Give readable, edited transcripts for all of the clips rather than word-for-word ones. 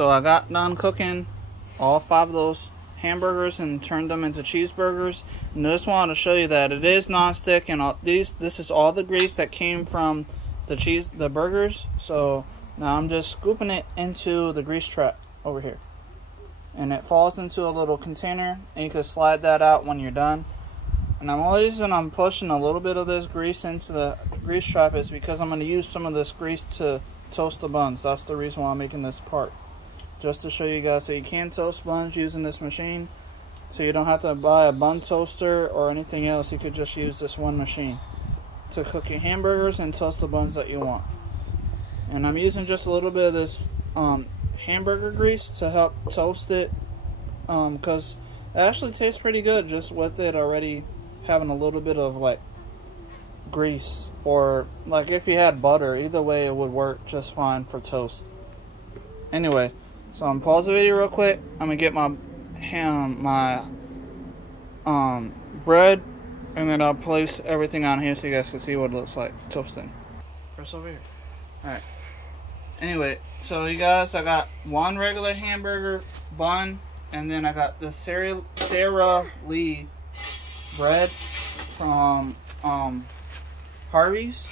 so I got done cooking all 5 of those hamburgers and turned them into cheeseburgers. And I just wanted to show you that it is non-stick, and this is all the grease that came from the burgers. So now I'm just scooping it into the grease trap over here, and it falls into a little container, and you can slide that out when you're done. And I'm pushing a little bit of this grease into the grease trap is because I'm going to use some of this grease to toast the buns. That's the reason why I'm making this part, just to show you guys that you can toast buns using this machine. So you don't have to buy a bun toaster or anything else. You could just use this one machine to cook your hamburgers and toast the buns that you want. And I'm using just a little bit of this hamburger grease to help toast it, because it actually tastes pretty good just with it already having a little bit of like grease, or like if you had butter. Either way it would work just fine for toast. Anyway, so I'm pause the video real quick. I'm gonna get my bread, and then I'll place everything on here so you guys can see what it looks like toasting. Press over here. Alright. Anyway, so you guys, I got one regular hamburger bun, and then I got the Sara Lee bread from Harvey's.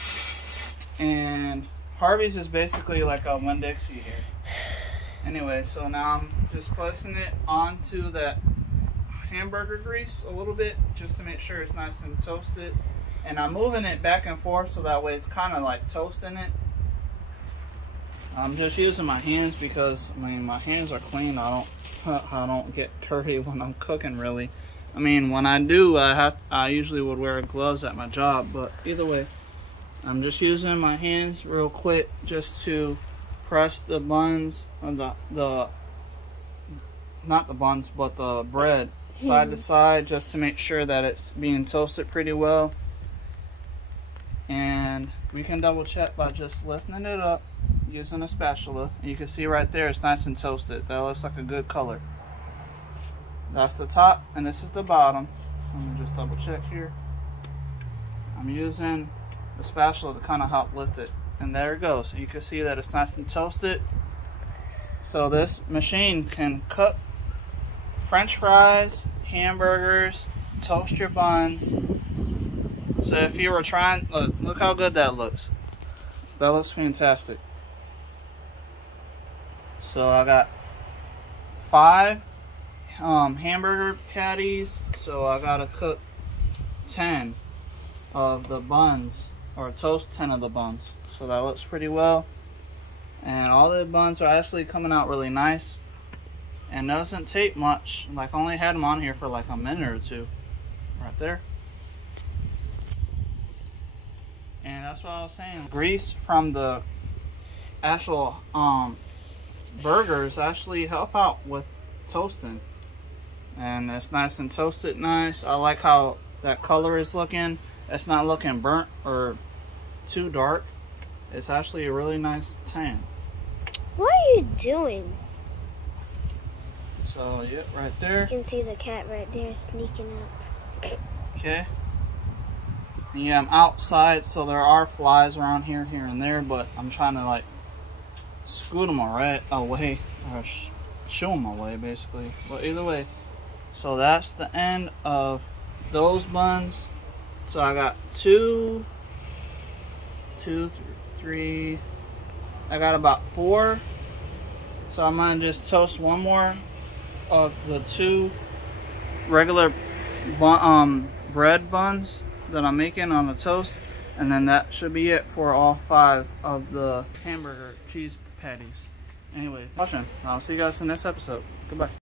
And Harvey's is basically like a Winn-Dixie here. Anyway, so now I'm just placing it onto that hamburger grease a little bit, just to make sure it's nice and toasted. And I'm moving it back and forth so that way it's kind of like toasting it. I'm just using my hands because, I mean, my hands are clean. I don't get dirty when I'm cooking, really. I mean, when I do, I usually would wear gloves at my job, but either way, I'm just using my hands real quick just to press the buns, or not the buns, but the bread side to side, just to make sure that it's being toasted pretty well. And we can double check by just lifting it up using a spatula. You can see right there it's nice and toasted. That looks like a good color. That's the top, and this is the bottom. Let me just double check here. I'm using the spatula to kind of help lift it, and there it goes. You can see that it's nice and toasted. So this machine can cook French fries, hamburgers, toast your buns. So if you were trying, look how good that looks. That looks fantastic. So I got 5 hamburger patties, so I gotta cook 10 of the buns, or toast 10 of the buns. So that looks pretty well, and all the buns are actually coming out really nice, and doesn't take much. Like, I only had them on here for like a minute or two, right there. And that's what I was saying, grease from the actual burgers actually help out with toasting. And it's nice and toasted nice. I like how that color is looking. It's not looking burnt or too dark. It's actually a really nice tan. What are you doing? So, yeah, right there. You can see the cat right there sneaking up. Okay. And yeah, I'm outside, so there are flies around here and there, but I'm trying to like scoot them away, or shoo them away, basically. But either way, so that's the end of those buns. So I got 2, 3, I got about 4. So I'm gonna just toast one more of the 2 regular bread buns that I'm making on the toast, and then that should be it for all 5 of the hamburger cheese patties. Anyways, watching. I'll see you guys in the next episode. Goodbye.